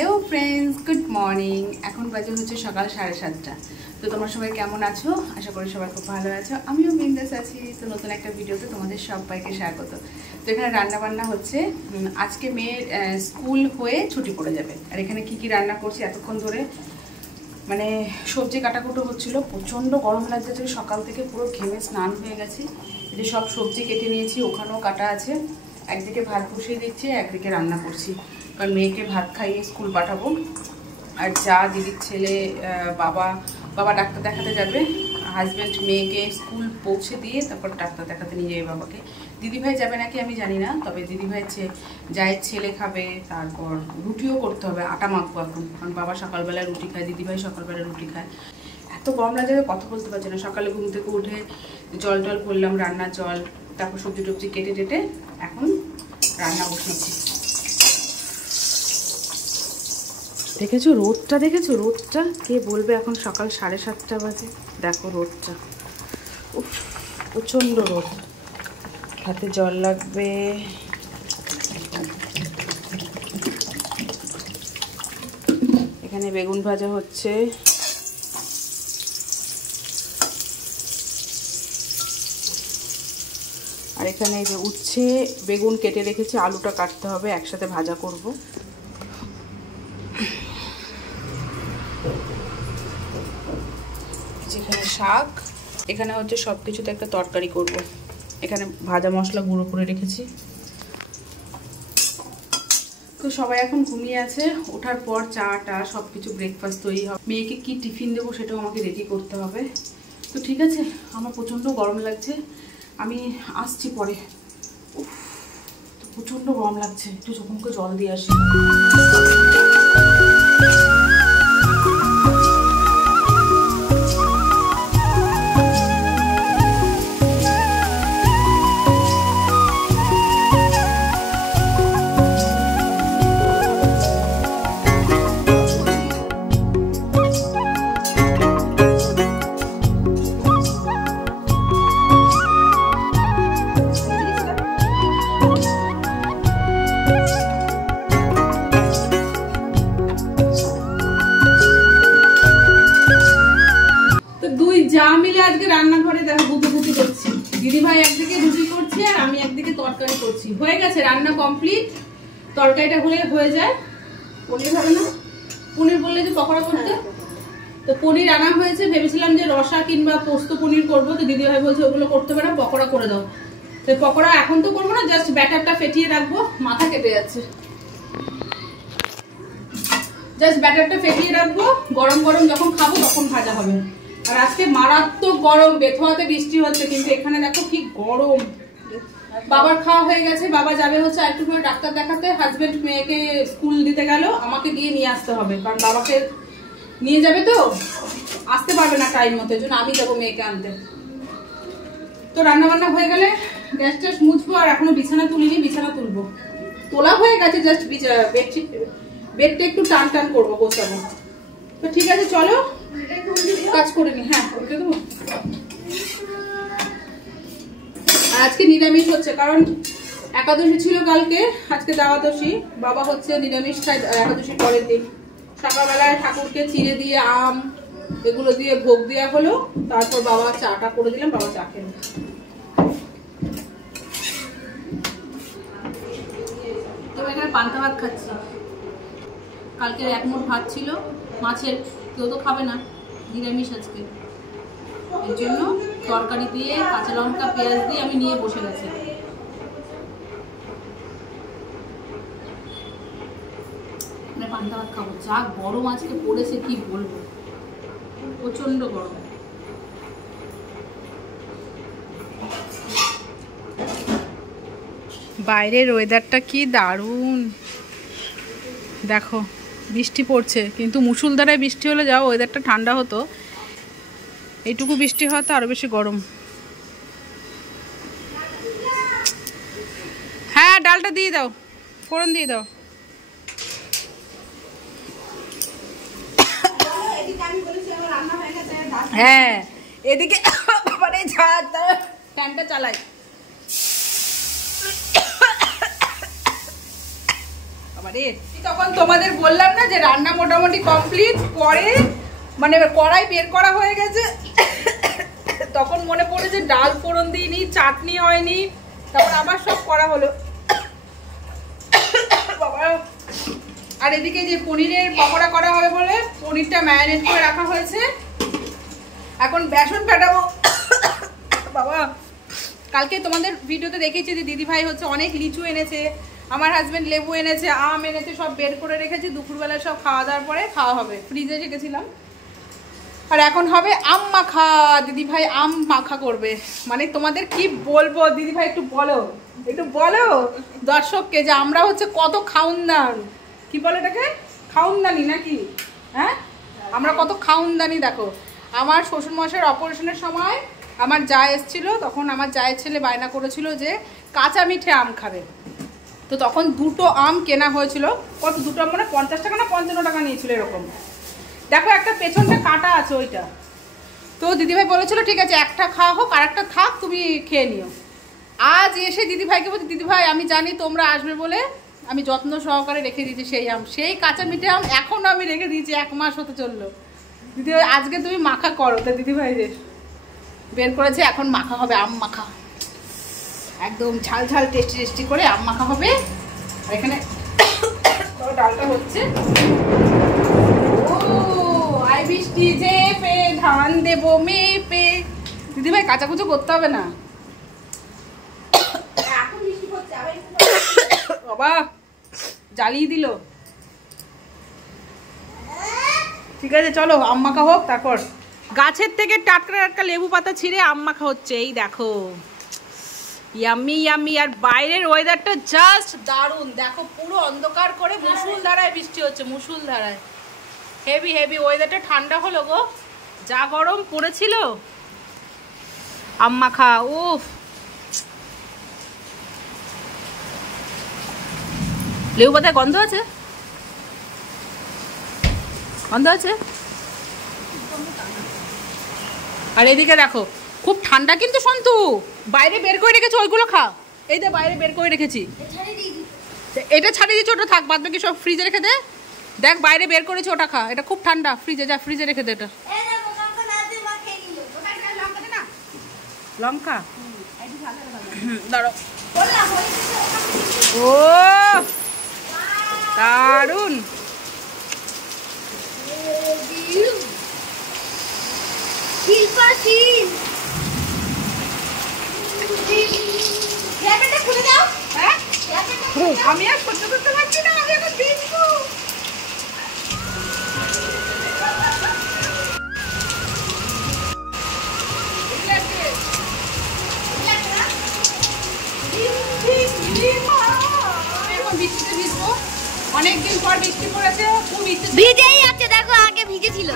Hello friends, good morning. এখন বাজে হচ্ছে সকাল 7:30। তো তোমরা সবাই কেমন আছো? আশা করি সবাই খুব ভালো আছো। আমিও বিন্দাস আছি। তো নতুন একটা ভিডিওতে তোমাদের সবাইকে স্বাগত। তো এখানে রান্না বান্না হচ্ছে। আজকে মেয়ের স্কুল হয়ে ছুটি পড়ে যাবে। আর এখানে কি কি রান্না করছি এতক্ষণ ধরে, মানে সবজি কাটাকুটো হচ্ছিল, প্রচণ্ড গরম লাগছে। সকাল থেকে পুরো ঘেমে স্নান হয়ে গেছি। যে সব সবজি কেটে নিয়েছি, ওখানেও কাটা আছে। একদিকে ভাত বসিয়ে দিচ্ছি, একদিকে রান্না করছি, কারণ মেয়েকে ভাত খাইয়ে স্কুল পাঠাবো। আর যা দিদির ছেলে বাবা ডাক্তার দেখাতে যাবে, হাজব্যান্ড মেয়েকে স্কুল পৌঁছে দিয়ে তারপর ডাক্তার দেখাতে নিয়ে যাবে বাবাকে। দিদিভাই যাবে নাকি আমি জানি না, তবে দিদিভাই জায়ের ছেলে খাবে। তারপর রুটিও করতে হবে, আটা মাখবো এখন, কারণ বাবা সকালবেলায় রুটি খায়, দিদিভাই সকালবেলা রুটি খায়। এত গরম লাগে কথা বলতে পারছি না। সকালে ঘুম থেকে উঠে জল টল করলাম, রান্নার জল, তারপর সবজি টবজি কেটে টেটে এখন রান্না বসিয়েছি। দেখেছো রোদটা? দেখেছো রোদটা? কে বলবে এখন সকাল 7:30 বাজে। দেখো রোদটা, উফ প্রচণ্ড রোদ। হাতে জল লাগবে। এখানে বেগুন ভাজা হচ্ছে। আর এখানে এই যে উচ্ছে বেগুন কেটে রেখেছি, আলুটা কাটতে হবে, একসাথে ভাজা করব। যেখানে শাক, এখানে হচ্ছে সব কিছুতে একটা তরকারি করব। এখানে ভাজা মশলা গুঁড়ো করে রেখেছি। তো সবাই এখন ঘুমিয়ে আছে। ওঠার পর চাটা সব কিছু ব্রেকফাস্ট তৈরি হবে। মেয়েকে কি টিফিন দেবো সেটাও আমাকে রেডি করতে হবে। তো ঠিক আছে, আমার প্রচণ্ড গরম লাগছে, আমি আসছি পরে। উফ প্রচণ্ড গরম লাগছে, একটু চোখ মুখে জল দিয়ে আসি। যা মিলে আজকে রান্নাঘরে দেখো গুটি করছি। দিদিভাই একদিকে রুটি করছে আর আমি একদিকে তরকারি করছি। হয়ে গেছে রান্না কমপ্লিট। তরকারিটা হয়ে যায়। পনির হবে না? পনির বললে যে পকোড়া করতে, তো পনির আনা হয়েছে। ভেবেছিলাম যে রসা কিংবা পোস্ত পনির করবো, তো দিদিভাই বলছে ওগুলো করতে পারো, পকোড়া করে দাও। তো পকোড়া এখন তো করবো না, জাস্ট ব্যাটারটা ফেটিয়ে রাখবো। মাথা কেটে যাচ্ছে, জাস্ট ব্যাটারটা ফেটিয়ে রাখবো, গরম গরম যখন খাবো তখন ভাজা হবে। আর আজকে মারাত্মক গরম, বেথুয়াতে বৃষ্টি হচ্ছে, কিন্তু এখানে দেখো কি গরম। বাবার খাওয়া হয়ে গেছে, বাবা যাবে হচ্ছে একটু করে ডাক্তার দেখাতে। হাজবেন্ড মেয়েকে স্কুল দিতে গেল, আমাকে গিয়ে নিয়ে আসতে হবে, কারণ বাবাকে নিয়ে যাবে তো আসতে পারবে না টাইম মতো, জন্য আমি যাবো মেয়েকে আনতে। তো রান্না বান্না হয়ে গেলে গ্যাস ট্যাস মুছবো। আর এখনো বিছানা তুলিনি, বিছানা তুলবো। তোলা হয়ে গেছে, জাস্ট বেডটা একটু টান টান করবো, গোছাবো। তো ঠিক আছে চলো কাজ করে নি। হ্যাঁ উঠে দেবো। আর আজকে নিরামিষ হচ্ছে, কারণ একাদশী ছিল কালকে, আজকে দ্বাদশী। বাবা হচ্ছে নিরামিষ খায় একাদশীর পরের দিন। সকালবেলায় ঠাকুরকে চিড়ে দিয়ে আম এগুলো দিয়ে ভোগ দেওয়া হলো, তারপর বাবা চাটা করে দিলাম, বাবা চা খেলো। তো এখানে পান্তা ভাত খাচ্ছি। কালকে 1 মুঠ ভাত ছিল মাছের, কেউ তো খাবে না, নিরামিষ আজকে। এর জন্য তরকারি দিয়ে কাঁচা লঙ্কা পেঁয়াজ দিয়ে আমি নিয়ে বসে গেছি। পান্তা ভাত খাবো। যা গরম আজকে পড়েছে কি বলবো, প্রচন্ড গরম। বাইরের ওয়েদারটা কি দারুণ দেখো। বৃষ্টি পড়ছে, কিন্তু মুষলধারায় বৃষ্টি হলে যাও ওয়েদারটা ঠান্ডা হতো। এইটুকু বৃষ্টি হয়তো আরো বেশি গরম। হ্যাঁ ডালটা দিয়ে দাও, ফোড়ন দিয়ে দাও। হ্যাঁ এদিকে ফ্যানটা চালাই। আমারে তখন তোমাদের বললাম না যে রান্না মোটামুটি কমপ্লিট, পরে মানে কড়াই বের করা হয়ে গেছে, তখন মনে পড়েছে ডাল ফোড়ন দিইনি, চাটনি হয়নি, তারপর আবার সব করা হলো। বাবা, আর এদিকে যে পনিরের পকোড়া করা হবে বলে পনিরটা ম্যারিনেট করে রাখা হয়েছে, এখন বেসন ফাটাবো। বাবা, কালকে তোমাদের ভিডিওতে দেখেছি যে দিদিভাই হচ্ছে অনেক লিচু এনেছে, আমার হাজবেন্ড লেবু এনেছে, আম এনেছে, সব বের করে রেখেছি, দুপুরবেলায় সব খাওয়া দাওয়ার পরে খাওয়া হবে, ফ্রিজে রেখেছিলাম। আর এখন হবে আম মাখা, দিদিভাই আম মাখা করবে। মানে তোমাদের কি বলবো, দিদিভাই একটু বলো দর্শককে যে আমরা হচ্ছে কত খাউনদান, কি বলে এটাকে, খাউনদানি নাকি, হ্যাঁ আমরা কত খাউনদানি। দেখো আমার শ্বশুরমশাইয়ের অপারেশনের সময় আমার যা এসেছিল, তখন আমার জায়ের ছেলে বায়না করেছিল যে কাঁচা মিঠে আম খাবে, তো তখন 2টো আম কেনা হয়েছিল। কত 2টো আম মানে 50 টাকা না 55 টাকা নিয়েছিল এরকম। দেখো একটা পেছনটা কাটা আছে ওইটা, তো দিদিভাই বলেছিল ঠিক আছে একটা খাওয়া হোক আর একটা থাক, তুমি খেয়ে নিও। আজ এসে দিদিভাইকে বলছি দিদিভাই আমি জানি তোমরা আসবে বলে আমি যত্ন সহকারে রেখে দিয়েছি সেই আম, সেই কাঁচা মিঠে আম এখনও আমি রেখে দিয়েছি, 1 মাস হতে চললো। দিদিভাই আজকে তুমি মাখা করো, তো দিদিভাই বের করেছে, এখন মাখা হবে, আম মাখা একদম ঝাল ঝাল টেস্টি টেস্টি করে আম মাখা হবে। আর এখানে ডালটা হচ্ছে, ও আই বৃষ্টি যে পে ধান দেবো মেপে, দিদিভাই কাঁচাকুচো করতে হবে না। বাবা জ্বালিয়ে দিল। ঠিক আছে চলো আম মাখা হোক, তারপর গাছের থেকে টাটকা টাটকা লেবু পাতা ছিঁড়ে আম মাখা হচ্ছে, এই দেখো ইয়াম্মি ইয়াম্মি। আর বাইরের ওয়েদারটা জাস্ট দারুণ, দেখো পুরো অন্ধকার করে মুষলধারায় বৃষ্টি হচ্ছে, মুষলধারায় হেভি হেভি ওয়েদারটা, ঠান্ডা হলো গো, যা গরম পড়েছিল। আম মাখা, উফ লেবু পাতায় গন্ধ আছে, গন্ধ আছে। আর এদিকে দেখো খুব ঠান্ডা কিন্তু সন্তু, বাইরে বের করে রেখেছি ওইগুলো খা, এই দে বাইরে বের করে রেখেছি, এটা ছাড়িয়ে দিচ্ছি, ওটা থাক, বাদ বাকি সব ফ্রিজে রেখে দে। দেখ বাইরে বের করেছি, ওটা খা, এটা খুব ঠান্ডা, ফ্রিজে যা, ফ্রিজে রেখে দে এটা। লঙ্কা দাঁড়াও, ও দারুন। আমি আর সহ্য করতে পারছি না, আমি এখন দেখবো। বৃষ্টিতে ভিজবো, অনেকদিন পর বৃষ্টি পড়েছে, খুব ভিজেই আছে, দেখো আগে ভিজেছিল।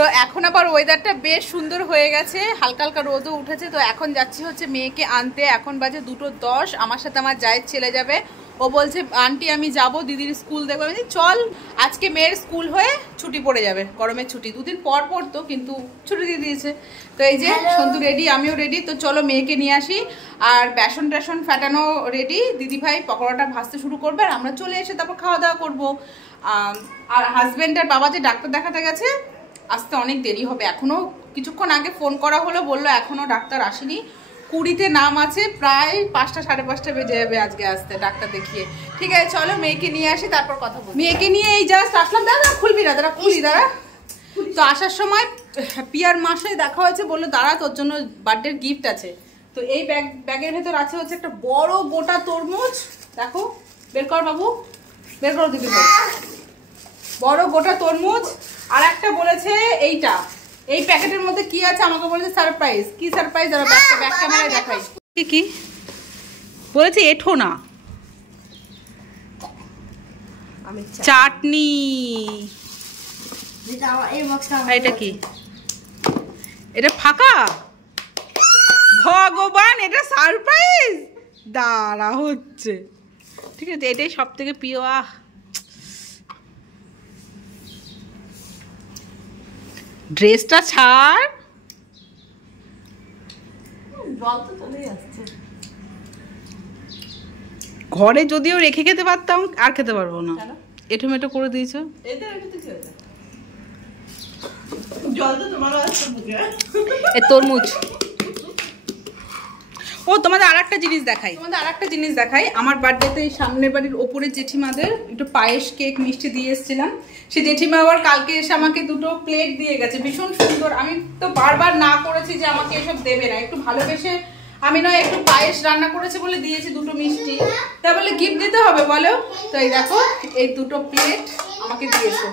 তো এখন আবার ওয়েদারটা বেশ সুন্দর হয়ে গেছে, হালকা হালকা রোদও উঠেছে। তো এখন যাচ্ছি হচ্ছে মেয়েকে আনতে, এখন বাজে 2:10, আমার সাথে আমার জায়ের ছেলে যাবে। ও বলছে আন্টি আমি যাব দিদির স্কুল দেখবো, আমি চল। আজকে মেয়ের স্কুল হয়ে ছুটি পড়ে যাবে, গরমের ছুটি, 2 দিন পর পড়তো কিন্তু ছুটি দিয়ে দিয়েছে। তো এই যে সন্তু রেডি, আমিও রেডি, তো চলো মেয়েকে নিয়ে আসি। আর বেসন টেসন ফাটানো রেডি, দিদিভাই পকোড়াটা ভাজতে শুরু করবে, আর আমরা চলে এসে তারপর খাওয়া দাওয়া করবো। আর হাজব্যান্ড আর বাবা যে ডাক্তার দেখাতে গেছে, আসতে অনেক দেরি হবে, এখনো কিছুক্ষণ আগে ফোন করা হলো, বললো এখনো ডাক্তার আসেনি, 20তে নাম আছে, প্রায় 5টা 5:30 বেজে যাবে আজকে আসতে ডাক্তার দেখিয়ে। ঠিক আছে চলো মেয়েকে নিয়ে আসি, তারপর কথা বলবো। মেয়েকে নিয়ে এই জাস্ট আসলাম, দাদা খুলবি না, দাদা খুলি, দাদা তো আসার সময় পিয়ার মাসে দেখা হয়েছে, বললো দাঁড়া তোর জন্য বার্থডে গিফট আছে। তো এই ব্যাগের ভেতর আছে হচ্ছে একটা বড় গোটা তরমুজ। দেখো, বের কর বাবু, বের করো দিদি, বড় গোটা তরমুজ। আর একটা বলেছে এইটা, এই প্যাকেটের মধ্যে কি আছে আমাকে বলেছে সারপ্রাইজ। কি সারপ্রাইজ? আর ব্যাক ক্যামেরায় দেখাই। কি বলেছে? এঠো না, চাটনি। এটা কি? এটা ফাঁকা? ভগবান, এটা সারপ্রাইজ। দাঁড়া হচ্ছে, ঠিক আছে, এটাই সব থেকে প্রিয়। ড্রেসটা ছাড়, ঘরে যদিও রেখে খেতে পারতাম, আর খেতে পারবো না। এঠো মেটো করে দিয়েছ। তরমুজ। ও তোমাদের আর একটা জিনিস দেখাই, আমার বার্থডেতে সামনের বাড়ির ওপরের জেঠিমাদের একটু পায়েস, কেক, মিষ্টি দিয়ে এসেছিলাম। সে জেঠিমা আবার কালকে এসে আমাকে দুটো প্লেট দিয়ে গেছে, ভীষণ সুন্দর। আমি তো বারবার না করেছি যে আমাকে এসব দেবে না, একটু ভালোবেসে আমি নয় একটু পায়েস রান্না করেছে বলে দিয়েছি দুটো মিষ্টি, তা বলে গিফট দিতে হবে বলো। তো এই দেখো, এই দুটো প্লেট আমাকে দিয়েছে।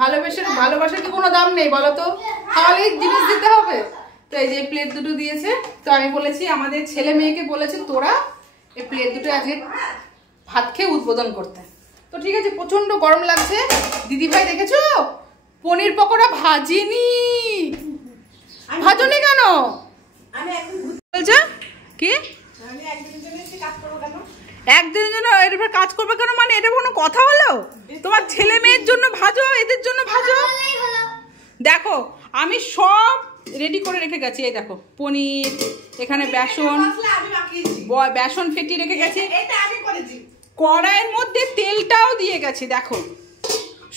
ভালোবাসার কি কোনো দাম নেই বলো তো? তাহলে জিনিস দিতে হবে। তো এই যে প্লেট দুটো দিয়েছে। তো আমি বলেছি, আমাদের ছেলে মেয়েকে বলেছে তোরা এই প্লেট দুটো আজকে ভাত খেয়ে উদ্বোধন করতে। তো ঠিক আছে, প্রচন্ড গরম লাগছে। দিদি ভাই দেখেছো পনির পকোড়া ভাজিনি কেন বলছো? কি একদিনের জন্য এর কাজ করবে কেন? মানে এটা কোনো কথা হলো? তোমার ছেলে মেয়ের জন্য ভাজো, এদের জন্য ভাজো। দেখো আমি সব রেডি করে রেখে গেছি। এই দেখো পনির, এখানে বেসন ফেটিয়ে রেখে গেছি, কড়াইয়ের মধ্যে তেলটাও দিয়ে গেছি। দেখো,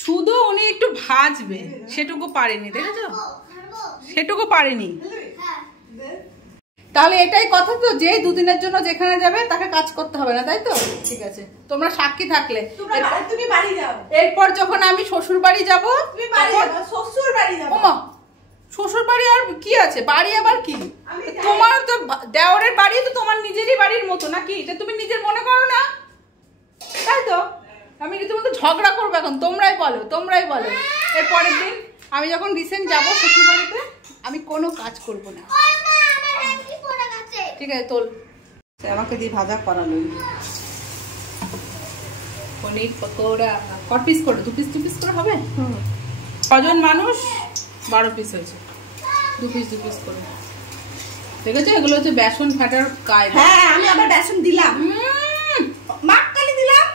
শুধু উনি একটু ভাজবে, সেটুকু পারেনি, দেখেছো? সেটুকু পারেনি। তাহলে এটাই কথা তো, যে দুদিনের জন্য যেখানে যাবে তাকে কাজ করতে হবে না, তাই তো? ঠিক আছে, তোমরা সাক্ষী থাকলে। তুমি বাড়ি যাও, এরপর যখন আমি শ্বশুর বাড়ি যাবো, শ্বশুর বাড়ি যাবো। শ্বশুর বাড়ি আর কি আছে? বাড়ি আবার কি? তোমার তো দেওরের বাড়ি তো তোমার নিজেরই বাড়ির মতো নাকি? এটা তুমি নিজের মনে করো না, তাই তো? আমি রীতিমতো ঝগড়া করবো এখন, তোমরাই বলো। এর পরের দিন আমি যখন রিসেন্ট যাবো শ্বশুর বাড়িতে, আমি কোনো কাজ করবো না, ঠিক আছে? তোল, আমাকে দিয়ে ভাজা করালো। পনির পকোড়া কত পিস করে? 2 পিস করে হবে। কজন মানুষ? 12 পিস হয়েছে, 2 পিস করে। দেখেছো, এগুলো হচ্ছে বেসন ফাটার কায়দা। হ্যাঁ, আমি আবার বেসন দিলাম, মাখকালি দিলাম।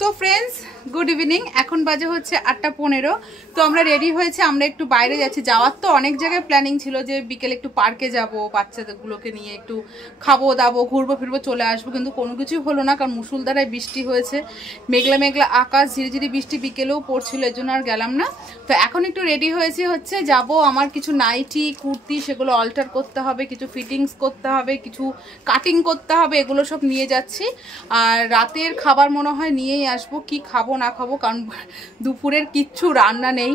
তো ফ্রেন্ডস, গুড ইভিনিং। এখন বাজে হচ্ছে 8:15। তো আমরা রেডি হয়েছে, আমরা একটু বাইরে যাচ্ছি। যাওয়ার তো অনেক জায়গায় প্ল্যানিং ছিল, যে বিকেলে একটু পার্কে যাব, বাচ্চাদেরগুলোকে নিয়ে একটু খাবো দাবো, ঘুরবো ফিরবো, চলে আসবো, কিন্তু কোনো কিছুই হলো না, কারণ মুষলধারায় বৃষ্টি হয়েছে, মেঘলা আকাশ, ঝিরিঝিরি বৃষ্টি বিকেলেও পড়ছিল, এর জন্য আর গেলাম না। তো এখন একটু রেডি হয়েছি, হচ্ছে যাব, আমার কিছু নাইটি কুর্তি সেগুলো অল্টার করতে হবে, কিছু ফিটিংস করতে হবে, কিছু কাটিং করতে হবে, এগুলো সব নিয়ে যাচ্ছি। আর রাতের খাবার মনে হয় নিয়েই আসবো, কি খাবো না খাবো, কারণ দুপুরের কিচ্ছু রান্না নেই,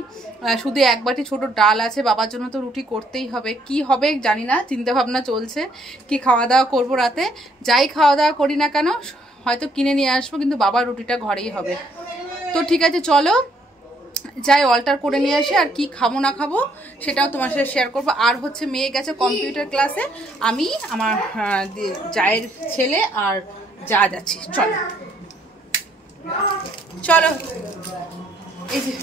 শুধু এক বাটি ছোট ডাল আছে। বাবার জন্য তো রুটি করতেই হবে, কি হবে জানি না, চিন্তা ভাবনা চলছে কি খাওয়া দাওয়া করবো রাতে। যাই খাওয়া দাওয়া করি না কেন, হয়তো কিনে নিয়ে আসবো, কিন্তু বাবার রুটিটা ঘরেই হবে। তো ঠিক আছে, চলো যাই অল্টার করে নিয়ে আসি, আর কি খাবো না খাবো সেটাও তোমার সাথে শেয়ার করবো। আর হচ্ছে মেয়ে গেছে কম্পিউটার ক্লাসে, আমি আমার জায়ের ছেলে আর যা যাচ্ছি। চলো এই যে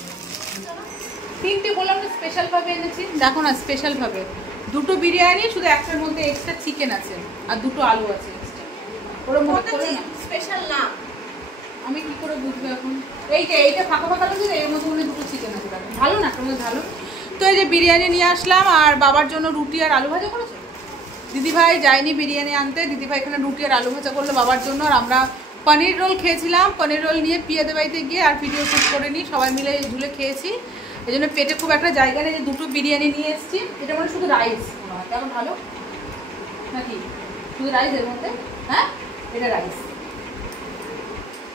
3টে বললাম না স্পেশাল ভাবে এনেছি, দেখো না স্পেশাল ভাবে 2টো বিরিয়ানি, শুধু একটার মধ্যে এক্সট্রা চিকেন আছে আর 2টো আলু আছে এক্সট্রা। ওরা মনে করে না স্পেশাল না, আমি কি করে বুঝবো এখন? এইটা ফাঁকা লাগছে, এর মধ্যে মনে 2টো চিকেন আছে, ভালো না তোমার? ভালো। তো এই যে বিরিয়ানি নিয়ে আসলাম, আর বাবার জন্য রুটি আর আলু ভাজা করেছে। দিদিভাই যায়নি বিরিয়ানি আনতে, দিদিভাই এখানে রুটি আর আলু ভাজা করলো বাবার জন্য। আর আমরা পনির রোল খেয়েছিলাম, পনির রোল নিয়ে পিয়াদের বাড়িতে গিয়ে আর ভিডিও শ্যুট করে নিই, সবাই মিলে ঝুলে খেয়েছি। এই জন্য পেটে খুব একটা জায়গা নেই, যে 2টো বিরিয়ানি নিয়ে এসেছি। এটা মানে শুধু রাইস মনে হয়, কেমন ভালো নাকি? শুধু রাইস এর মধ্যে? হ্যাঁ, এটা রাইস,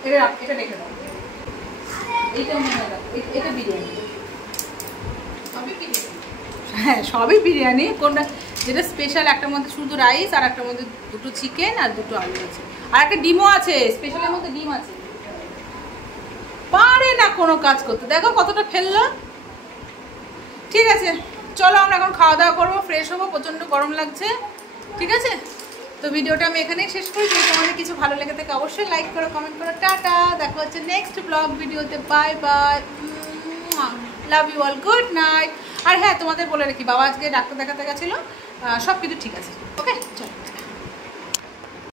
এটা রেখে দাও, এইটা মনে হয়, এটা বিরিয়ানি। হ্যাঁ সবই বিরিয়ানি, কোনটা যেটা স্পেশাল একটার মধ্যে শুধু রাইস আর একটার মধ্যে দুটো চিকেন আর দুটো আলু আছে, আর একটা ডিমও আছে, স্পেশালের মধ্যে ডিম আছে। পারে না কোনো কাজ করতে, দেখো কতটা ফেললো। ঠিক আছে চলো আমরা এখন খাওয়া দাওয়া করবো, ফ্রেশ হবো, প্রচণ্ড গরম লাগছে। ঠিক আছে, তো ভিডিওটা আমি এখানেই শেষ করি। যদি তোমাদের কিছু ভালো লেগে থাকে অবশ্যই লাইক করো, কমেন্ট করো। টাটা, দেখা হচ্ছে নেক্সট ব্লগ ভিডিওতে। Bye bye, love you all, good night. আর হ্যাঁ তোমাদের বলে রাখি, বাবা আজকে ডাক্তার দেখাতে গেছিলো, সব কিছু ঠিক আছে। ওকে চলো।